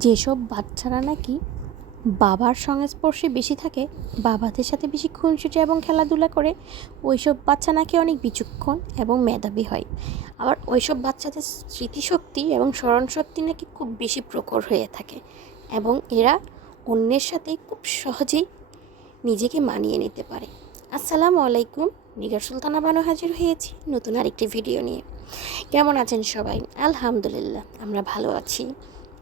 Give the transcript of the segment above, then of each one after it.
যেসব বাচ্চারা নাকি বাবার সংস্পর্শে বেশি থাকে, বাবাদের সাথে বেশি খুনসুটি এবং খেলাধুলা করে, ওইসব বাচ্চা নাকি অনেক বিচক্ষণ এবং মেধাবী হয়। আবার ওইসব বাচ্চাদের স্মৃতিশক্তি এবং স্মরণশক্তি নাকি খুব বেশি প্রখর হয়ে থাকে এবং এরা অন্যের সাথে খুব সহজেই নিজেকে মানিয়ে নিতে পারে। আসসালামু আলাইকুম, নিগার সুলতানা বানু হাজির হয়েছি নতুন আরেকটি ভিডিও নিয়ে। কেমন আছেন সবাই? আলহামদুলিল্লাহ, আমরা ভালো আছি।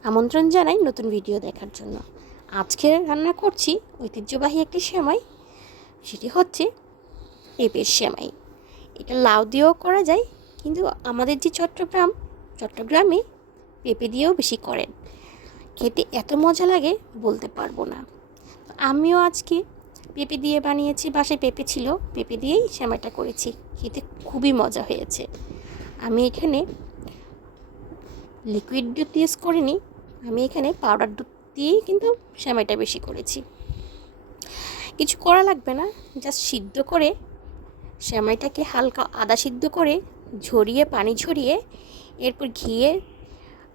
আমন্ত্রণ জানাই নতুন ভিডিও দেখার জন্য। আজকে রান্না করছি ঐতিহ্যবাহী একটি সেমাই, সেটি হচ্ছে পেঁপের সেমাই। এটা লাউ দিয়েও করা যায়, কিন্তু আমাদের যে চট্টগ্রামে পেঁপে দিয়েও বেশি করেন। খেতে এত মজা লাগে বলতে পারবো না। আমিও আজকে পেঁপে দিয়ে বানিয়েছি, বাসায় পেঁপে ছিল, পেঁপে দিয়েই সেমাইটা করেছি। খেতে খুবই মজা হয়েছে। আমি এখানে লিকুইড দুধ ইউজ করিনি, আমি এখানে পাউডার দুধ দিয়েই কিন্তু সেমাইটা বেশি করেছি। কিছু করা লাগবে না, জাস্ট সিদ্ধ করে সেমাইটাকে হালকা আদা সিদ্ধ করে পানি ঝরিয়ে এরপর ঘিয়ে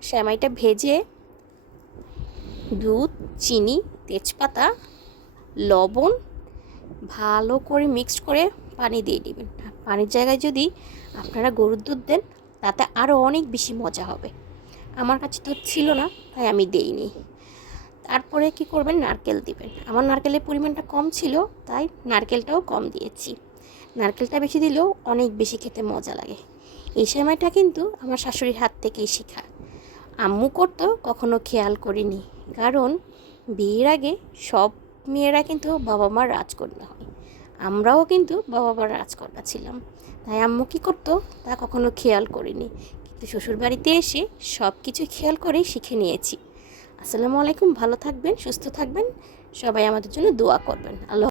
সেমাইটা ভেজে দুধ, চিনি, তেজপাতা, লবণ ভালো করে মিক্সড করে পানি দিয়ে দিবেন। পানির জায়গায় যদি আপনারা গরুর দুধ দেন তাতে আরও অনেক বেশি মজা হবে। আমার কাছে দুধ ছিল না, তাই আমি দেইনি। তারপরে কি করবেন, নারকেল দিবেন। আমার নারকেলের পরিমাণটা কম ছিল, তাই নারকেলটাও কম দিয়েছি। নারকেলটা বেশি দিলেও অনেক বেশি খেতে মজা লাগে। এই সেমাইটা কিন্তু আমার শাশুড়ির হাত থেকেই শেখা। আম্মু করতো, কখনো খেয়াল করিনি, কারণ বিয়ের আগে সব মেয়েরা কিন্তু বাবা মার রাজকন্যা হয়। আমরাও কিন্তু বাবা মার রাজকন্যা ছিলাম, তাই আম্মু কী করতো তা কখনো খেয়াল করিনি, কিন্তু শ্বশুরবাড়িতে এসে সব কিছু খেয়াল করেই শিখে নিয়েছি। আসসালামু আলাইকুম, ভালো থাকবেন, সুস্থ থাকবেন, সবাই আমাদের জন্য দোয়া করবেন। আল্লাহ।